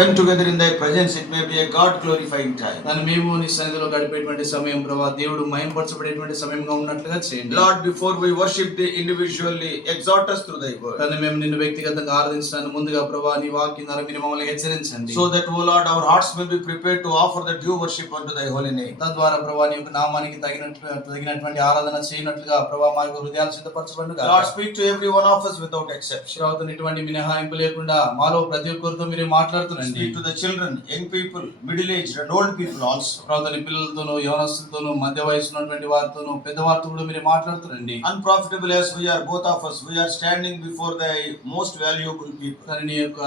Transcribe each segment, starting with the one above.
spend together in thy presence, it may be a God glorifying time. దాన్ని మేము నీ సన్నిధిలో గడిపేటువంటి సమయం ప్రభా దేవుడు మహిమపరచబడేటువంటి సమయంగా ఉన్నట్లుగా చేయండి. Lord, before we worship thee individually, exhort us through thy word. దాన్ని మేము నిన్ను వ్యక్తిగతంగా ఆరాధించడానికి ముందుగా ప్రభా నీ వాక్యం ద్వారా మీరు మమ్మల్ని హెచ్చరించండి. So that, O Lord, our hearts may be prepared to offer the due worship unto thy holy name. తద్వారా ప్రభా నీ యొక్క నామానికి తగినటువంటి ఆరాధన చేయనట్లుగా ప్రభా మా యొక్క హృదయాలు సిద్ధపరచబడుగా. Lord, speak to every one of us without exception. ప్రభుత్వం ఎటువంటి మినహాయింపు లేకుండా మాలో ప్రతి ఒక్కరితో మీరే మాట్లాడుతున్నాండి. Speak to the children, young people, middle-aged and old people also. ప్రభుత్వం పిల్లలతోనూ యవనస్తులతోనూ మధ్య వయసు ఉన్నటువంటి వారితోనూ పెద్దవారితో కూడా మీరే మాట్లాడుతున్నాండి. Unprofitable as we are, both of us, we are standing before thy most valuable people. కానీ నీ యొక్క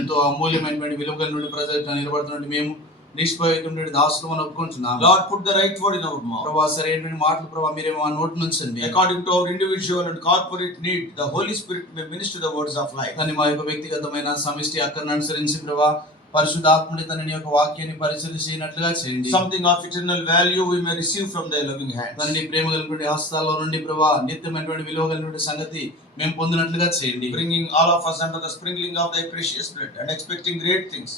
ఎంతో అమూల్యమైనటువంటి విలువల నుండి ప్రజలు నిలబడుతున్నట్టు మేము నిష్పయమైనటువంటి దాసులు మనం ఒప్పుకుంటున్నాం. Lord, put the right word in our mouth. ప్రభా సరైనటువంటి మాటలు ప్రభా మీరే మా నోటి నుంచండి. According to our individual and corporate need, the Holy Spirit may minister the words of life. కానీ మా యొక్క వ్యక్తిగతమైన సమిష్టి అక్కర్ని అనుసరించి ప్రభా పరిశుద్ధాత్ముడి తన యొక్క వాక్యాన్ని పరిశీలించినట్లుగా చేయండి. Something of eternal value we may receive from thy loving hands. నీ ప్రేమ కలిగినటువంటి హస్తాల్లో నుండి ప్రభా నిత్యమైనటువంటి విలువ కలిగినటువంటి సంగతి మేము పొందినట్లుగా చేయండి. Bringing all of us under the sprinkling of thy precious blood and expecting great things,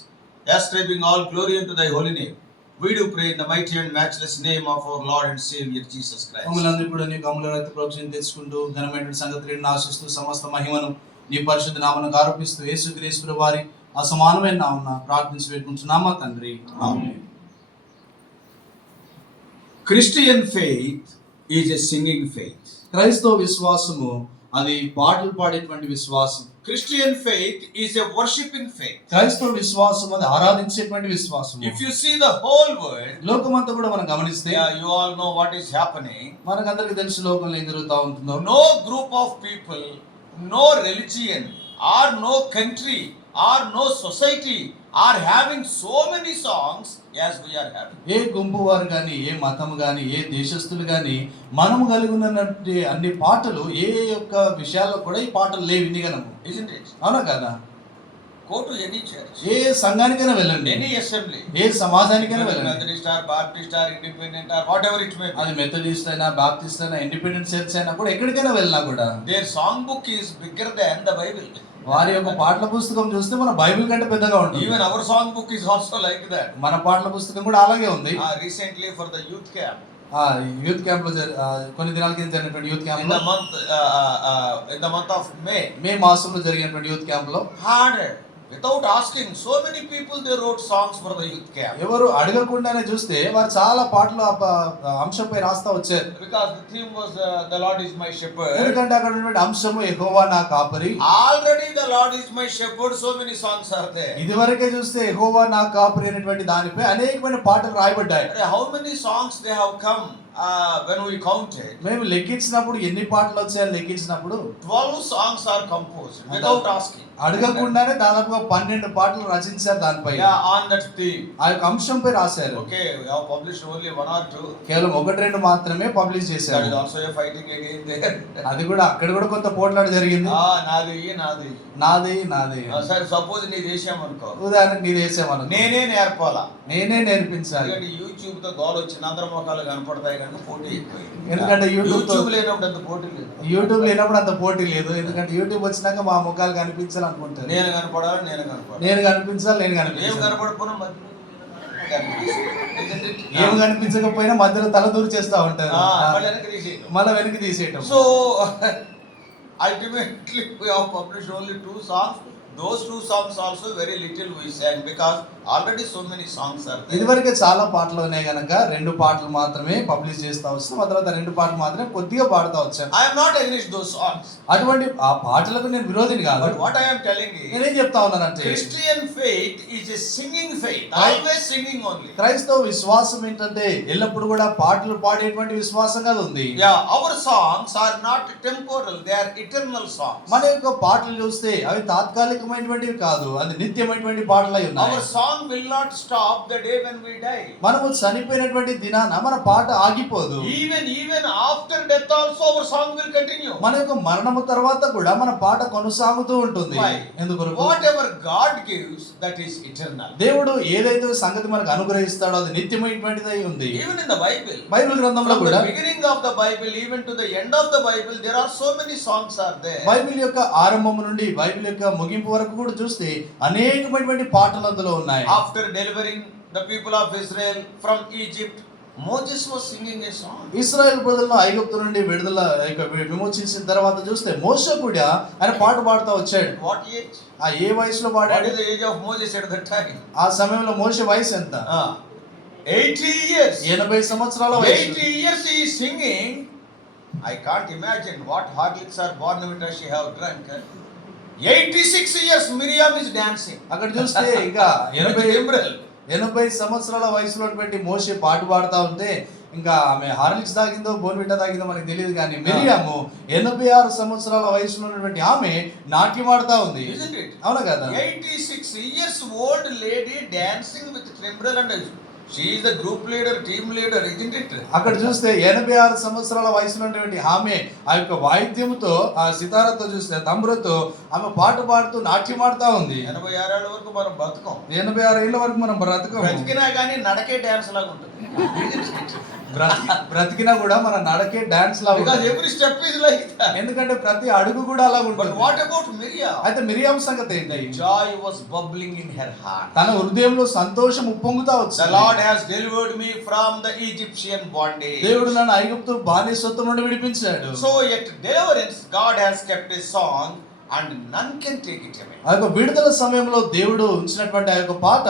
ascribing all glory unto thy holy name. We do pray in the mighty and matchless name of our Lord and Savior Jesus Christ. మమ్మల్ని కూడా నీకు అమూల్య రక్త ప్రోక్షణ తెచ్చుకుంటూ ఘనమైనటువంటి సంగతిని ఆశిస్తూ సమస్త మహిమను నీ పరిశుద్ధ నామమునకు ఆరోపిస్తూ యేసుక్రీస్తు వారి అసమానమైన నామమున ప్రార్థించి వేడుకుంటున్నామా తండ్రి. ఆమేన్. Christian faith is a singing faith. క్రైస్తవ విశ్వాసము అది పాటలు పాడేటువంటి విశ్వాసం. Christian faith is a worshiping faith. క్రైస్తవ విశ్వాసం అది ఆరాధించేటువంటి విశ్వాసం. If you see the whole world, లోకమంతా కూడా మనం గమనిస్తే, you all know what is happening. మనకందరికి తెలుసు లోకంలో ఏం జరుగుతూ ఉంటుందో. No group of people, no religion or no country or no society are having so many songs as we are having. ఏ గుంపు వారు గాని, ఏ మతం గాని, ఏ దేశస్తులు గాని మనము కలిగి ఉన్నటువంటి అన్ని పాటలు ఏ యొక్క విషయాల్లో కూడా ఈ పాటలు లేవు ఇన్నిగనము. Isn't it? అవునా కదా? Go to any church, ఏ సంఘానికైనా వెళ్ళండి, any assembly, ఏ సమాజానికైనా వెళ్ళండి, Methodist or Baptist or Independent or whatever it may be. అది మెథడిస్ట్ అయినా, బాప్టిస్ట్ అయినా, ఇండిపెండెంట్ చర్చ్ అయినా కూడా ఎక్కడికైనా వెళ్ళినా కూడా Their song book is bigger than the Bible. వారి యొక్క పాటల పుస్తకం చూస్తే మన బైబిల్ కంటే పెద్దగా ఉంటుంది. Even our song book is also like that. మన పాటల పుస్తకం కూడా అలాగే ఉంది. Recently for the youth camp, youth camp లో కొన్ని దినాల కింద జరిగినటువంటి యూత్ క్యాంప్ in లో the month of May మాసంలో జరిగినటువంటి యూత్ క్యాంప్ లో without asking, so many people they wrote songs for the youth camp. ఎవరు అడగకుండానే చూస్తే వారు చాలా పాటలు అంశంపై రాస్తా వచ్చారు. Because the theme was the Lord is my shepherd. ఎందుకంటే అక్కడ ఉన్నటువంటి అంశము యెహోవా నా కాపరి. Already the Lord is my shepherd, so many songs are there. ఇదివరకే చూస్తే యెహోవా నా కాపరి అనేటువంటి దానిపై అనేకమైన పాటలు రాయబడ్డాయి. How many songs they have come when we counted? మేము లెక్కించినప్పుడు ఎన్ని పాటలు వచ్చాయని లెక్కించినప్పుడు 12 songs are composed without asking. అడగకుండానే దాదాపుగా 12 పాటలు రచించారు దానిపై. On that theme. ఆ యొక్క అంశంపై రాశారు. Okay, we have published only 1 or 2. కేవలం 1-2 మాత్రమే పబ్లిష్ That చేశారు. is also a fighting again there. అది కూడా అక్కడ కూడా కొంత పోట్లాట జరిగింది. నాది నాది. సరే, సపోజ్ నీ దేశం అనుకో, ఉదాహరణకు నీ దేశం నేనే నేర్పాలా, నేనే నేర్పించాలి. యూట్యూబ్ తో గోల్ వచ్చిన అందరి ముఖాలు కనపడతాయి కనుక పోటీ ఎక్కువ. ఎందుకంటే యూట్యూబ్ లేనప్పుడు అంత పోటీ లేదు. యూట్యూబ్ లేనప్పుడు అంత పోటీ లేదు. ఎందుకంటే యూట్యూబ్ వచ్చినాక మా ముఖాలు కనిపించాలనుకుంటారు. నేను కనపడాలి, నేను కనిపించాలి, నేను ఏం కనిపించాలి. కనపడకపోయినా ఏం కనిపించకపోయినా మధ్యలో తల దూరు చేస్తా ఉంటారు, మళ్ళీ వెనక్కి తీసేయటం. So ultimately we have published only 2 songs. Those 2 songs also very little we sang because already so many songs are there. ఇదివరకే చాలా పాటలు ఉన్నాయి గనక 2 పాటలు మాత్రమే పబ్లిష్ చేస్తా వచ్చాం. ఆ తర్వాత 2 పాటలు మాత్రమే కొద్దిగా పాడుతా వచ్చాను. I am not against those songs. అటువంటి ఆ పాటలకు నేను విరోధిని కాదు. But what I am telling is, నేనేం చెప్తా ఉన్నానంటే Christian faith is a singing faith. Always singing only. క్రైస్తవ విశ్వాసం ఏంటంటే ఎల్లప్పుడు కూడా పాటలు పాడేటువంటి విశ్వాసంగా ఉంది. Yeah, our songs are not temporal, they are eternal songs. మన యొక్క పాటలు చూస్తే అవి తాత్కాలికమైనటువంటివి కాదు, అది నిత్యమైనటువంటి పాటలై ఉన్నాయి. Our song will not stop the day when we die. మనము చనిపోయినటువంటి దినాన మన పాట ఆగిపోదు. Even after death also our song will continue. మన యొక్క మరణము తర్వాత కూడా మన పాట కొనసాగుతూ ఉంటుంది. ఎందుకు? Whatever God gives, that is eternal. దేవుడు ఏదైతే సంగతి మనకు అనుగ్రహిస్తాడో అది నిత్యమైనటువంటిదై ఉంది. Even in the Bible, Bible గ్రంథంలో from కూడా the beginning of the Bible even to the end of the Bible, there are so many songs are there. Bible యొక్క ఆరంభము నుండి బైబిల్ యొక్క ముగింపు వరకు కూడా చూస్తే అనేకమైనటువంటి పాటలు అందులో ఉన్నాయి. After delivering the people of Israel from Egypt, Moses was singing a song. ఇశ్రాయేలు ప్రజలను ఐగుప్తు నుండి విడుదల విమోచించిన తర్వాత చూస్తే మోషే కూడా ఆయన పాట పాడుతూ వచ్చాడు. What age? ఆ ఏ వయసులో What పాడాడు? is the age of Moses at that time? ఆ సమయంలో మోషే వయసు ఎంత? 80 years. 80 సంవత్సరాల వయసు. 80 years he is singing. I can't imagine what Horlicks or Bournvita she have drunk. 86 years Miriam is dancing. అక్కడ చూస్తే ఇంకా With Timbrel. 80 సంవత్సరాల వయసులో మోషే పాట పాడుతా ఉంటే ఇంకా ఆమె హార్లిక్స్ తాగిందో బోర్న్విటా తాగిందో మనకి తెలియదు, కానీ మిరియాము 86 సంవత్సరాల వయసులో ఉన్నటువంటి ఆమె నాట్యం ఆడుతా ఉంది. Isn't it? అవునా కదా? 86 years old lady dancing with Timbrel and she is the group leader, team leader, isn't it? అక్కడ చూస్తే 86 సంవత్సరాల వయసులో ఉన్నటువంటి ఆమె ఆ యొక్క వాయిద్యంతో, ఆ సితారాతో చూస్తే తంబ్రతో ఆమె పాట పాడుతూ నాట్యం ఆడుతా ఉంది. 86 ఏళ్ల వరకు మనం బతుకం. 86 ఏళ్ల వరకు మనం బ్రతికినా కానీ నడకే డాన్స్ లాగా ఉంటుంది. బ్రతికినా కూడా మన నడకే డాన్స్ లాగా ఉంటుంది. Every step is like that. ఎందుకంటే ప్రతి అడుగు కూడా అలా But ఉంటుంది. what about Miriam? అయితే మిరియాం సంగతి ఏంటి? Joy was bubbling in her heart. తన హృదయంలో సంతోషం ఉప్పొంగుతా The వచ్చింది. Lord has delivered me from the Egyptian bondage. దేవుడు నన్ను ఐగుప్తు బానిసత్వం నుండి విడిపించాడు. So at deliverance, God has kept a song and none can take it away. ఆ యొక్క విడుదల సమయంలో దేవుడు ఉంచినటువంటి ఆ యొక్క పాట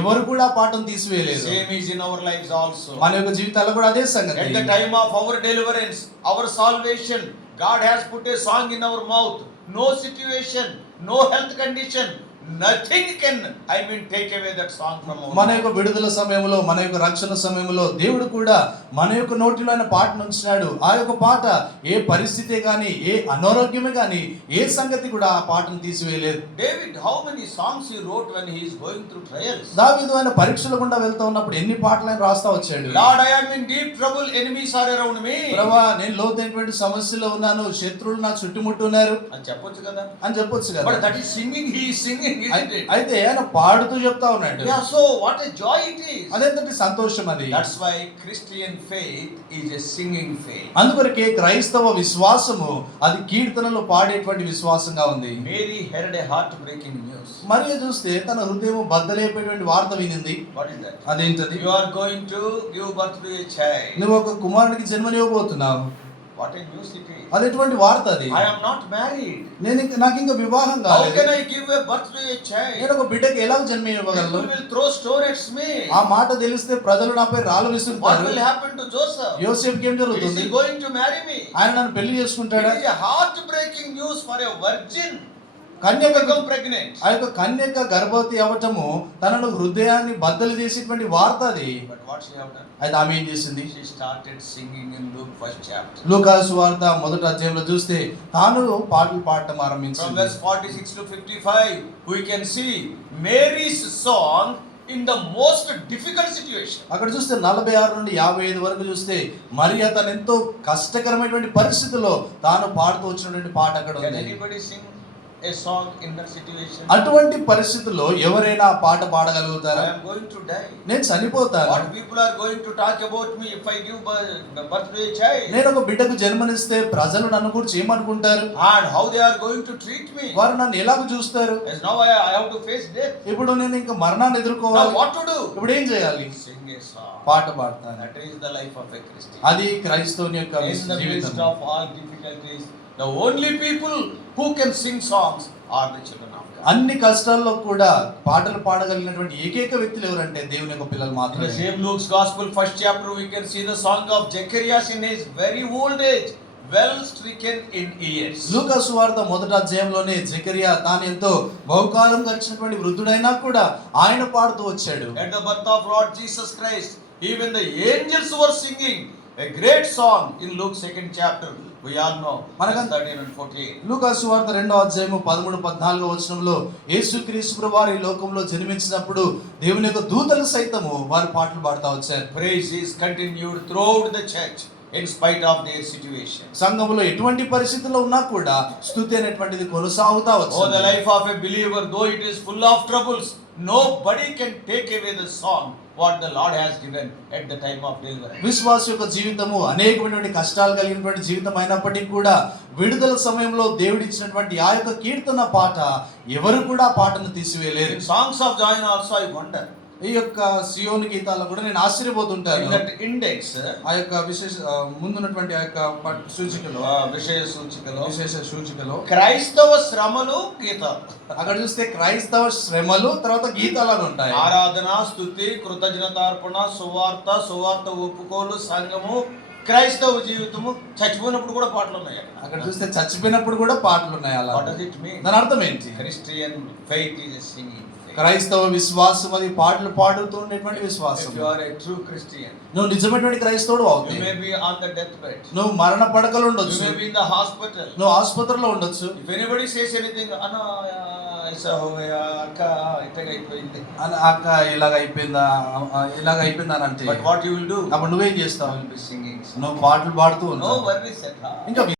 ఎవరు కూడా ఆ పాటను తీసివేయలేదు. Same is in our lives also. మన యొక్క జీవితాల్లో కూడా అదే సంగతి. At the time of our deliverance, our salvation, God has put a song in our mouth. No situation, no health condition, nothing can take away that song from our మన mouth. యొక్క విడుదల సమయంలో, మన యొక్క రక్షణ సమయంలో దేవుడు కూడా మన యొక్క నోటిలో ఆయన పాటను ఉంచినాడు. ఆ యొక్క పాట ఏ పరిస్థితే గాని, ఏ అనారోగ్యమే గాని, ఏ సంగతి కూడా ఆ పాటను తీసివేయలేదు. David, how many songs he wrote when he is going through trials? దావీదు ఆయన పరీక్షల గుండా వెళ్తూ ఉన్నప్పుడు ఎన్ని పాటలు ఆయన రాస్తా వచ్చాడు. Lord, I am in deep trouble, enemies are around me. ప్రభువా, నేను లోతైనటువంటి సమస్యలో ఉన్నాను, శత్రువులు నా చుట్టుముట్టున్నారు అని చెప్పొచ్చు కదా. అని చెప్పొచ్చు కదా. But that is singing, he is singing, isn't it? అయితే ఆయన పాడుతూ చెప్తా ఉన్నాడు. Yeah, so what a joy it is. అదేంటంటే సంతోషం అది. That's why Christian faith is a singing faith. అందుకొరకే క్రైస్తవ విశ్వాసము అది కీర్తనలు పాడేటువంటి విశ్వాసంగా ఉంది. Mary heard a heartbreaking news. మరియ చూస్తే తన హృదయం బద్దలైపోయేటువంటి వార్త వినింది. What is that? అదేంటది? You are going to give birth to a child. నువ్వు ఒక కుమారునికి జన్మనివ్వబోతున్నావు. What a news it is. అదేటువంటి వార్త అది. I am not married. నాకు ఇంకా వివాహం How కాలేదు. can I give a birth to a child? నేను ఒక బిడ్డకి ఎలా జన్మ ఇవ్వగలను? People will throw stone at me. ఆ మాట తెలిస్తే ప్రజలు నాపై రాళ్ళు What విసురుతారు. will happen to Joseph? యోసేపుకి ఏం Is జరుగుతుంది? he going to marry me? ఆయన నన్ను పెళ్లి చేసుకుంటాడా? It is a heartbreaking news for a virgin to Kanyaka become pregnant. ఆ యొక్క కన్యక గర్భవతి అవ్వటము తనను హృదయాన్ని బద్దలు చేసేటువంటి వార్త అది. But what she have done? అయితే ఆమె ఏం చేసింది? She started singing in Luke 1st chapter. లూకా సువార్త మొదటి అధ్యాయంలో చూస్తే తాను పాటలు పాడటం From ఆరంభించింది. verse 46 to 55, we can see Mary's song in the most difficult situation. అక్కడ చూస్తే 46 నుండి 55 వరకు చూస్తే మరియ తన ఎంతో కష్టకరమైనటువంటి పరిస్థితుల్లో తాను పాడుతూ వచ్చినటువంటి పాట అక్కడ Can ఉంది. anybody sing a song in that situation? అటువంటి పరిస్థితుల్లో ఎవరైనా ఆ పాట పాడగలుగుతారా? I am going to die. నేను చనిపోతాను. What people are going to talk about me if I give birth to a child? నేను ఒక బిడ్డకు జన్మనిస్తే ప్రజలు నన్ను గురించి ఏమనుకుంటారు? And how they are going to treat me? వారు నన్ను ఎలాగ చూస్తారు? As now I have to face death. ఇప్పుడు నేను ఇంకా మరణాన్ని Now ఎదుర్కోవాలి. what to do? ఇప్పుడు ఏం చేయాలి? Sing a song. పాట పాడతాను. That is the life of a Christian. అది క్రైస్తవుని యొక్క In the midst జీవితం. of all difficulties, the only people who can sing songs are the children of God. అన్ని కష్టాల్లో కూడా పాటలు పాడగలిగినటువంటి ఏకైక వ్యక్తులు ఎవరంటే దేవుని యొక్క పిల్లలు In the మాత్రమే. same Luke's Gospel, 1st chapter, we can see the song of Zacharias in his very old age, well stricken in years. లూకా సువార్త మొదటి అధ్యాయంలోనే జకరియా తాను ఎంతో బహుకాలం గడిచినటువంటి వృద్ధుడైనా కూడా ఆయన పాడుతూ వచ్చాడు. At the birth of Lord Jesus Christ, even the angels were singing a great song in Luke 2nd chapter. We all know. Verse 13 and 14. లూకా సువార్త 2వ అధ్యాయము 13, 14 వచనంలో యేసుక్రీస్తు ప్రభువారు ఈ లోకంలో జన్మించినప్పుడు దేవుని యొక్క దూతలు సైతము వారు పాటలు పాడుతూ వచ్చారు. Praise is continued throughout the church in spite of their situation. సంఘములో ఎటువంటి పరిస్థితుల్లో ఉన్నా కూడా స్తుతి అనేటువంటిది కొనసాగుతా Oh, the వచ్చింది. life of a believer, though it is full of troubles, nobody can take away the song what the Lord has given at the time of deliverance. విశ్వాస యొక్క జీవితము అనేకమైనటువంటి కష్టాలు కలిగినటువంటి జీవితం అయినప్పటికీ కూడా విడుదల సమయంలో దేవుడు ఇచ్చినటువంటి ఆ యొక్క కీర్తన పాట ఎవరు కూడా పాటను తీసివేయలేరు. In songs of joy also I wonder. ఈ యొక్క సియోను గీతాల్లో కూడా నేను ఆశ్చర్యపోతుంటాను. In that index, ఆ యొక్క విశేష ముందున్నటువంటి ఆ యొక్క సూచికలో విశేష సూచికలో క్రైస్తవ శ్రమలు గీతాలు, అక్కడ చూస్తే క్రైస్తవ శ్రమలు తర్వాత గీతాలు అని ఉంటాయి. ఆరాధన, స్తుతి, కృతజ్ఞతార్పణ, సువార్త ఒప్పుకోలు, సంఘము, క్రైస్తవ జీవితము, చచ్చిపోయినప్పుడు కూడా పాటలు ఉన్నాయి. అక్కడ చూస్తే చచ్చిపోయినప్పుడు కూడా పాటలు ఉన్నాయి. అలా What does it mean? దాని అర్థం ఏంటి? Christian faith is a singing faith. క్రైస్తవ విశ్వాసం అది పాటలు పాడుతూ ఉండేటువంటి విశ్వాసం. If you are a true Christian, నువ్వు నిజమైనటువంటి క్రైస్తవుడు you అవుతావు. may be on the deathbed, నువ్వు మరణ పడకలో you ఉండొచ్చు, may be in the hospital. నువ్వు ఆసుపత్రిలో ఉండొచ్చు. If anybody says anything, అన్నా ऐसा हो गया, అక్క ఇట్టగా అయిపోయింది, అక్క ఇలాగ అయిపోయిందా అని అంటే but what you will do? అప్పుడు నువ్వేం చేస్తావు? I will be singing. నువ్వు పాటలు పాడుతూ No ఉంటావు. worries at all. ఇంకా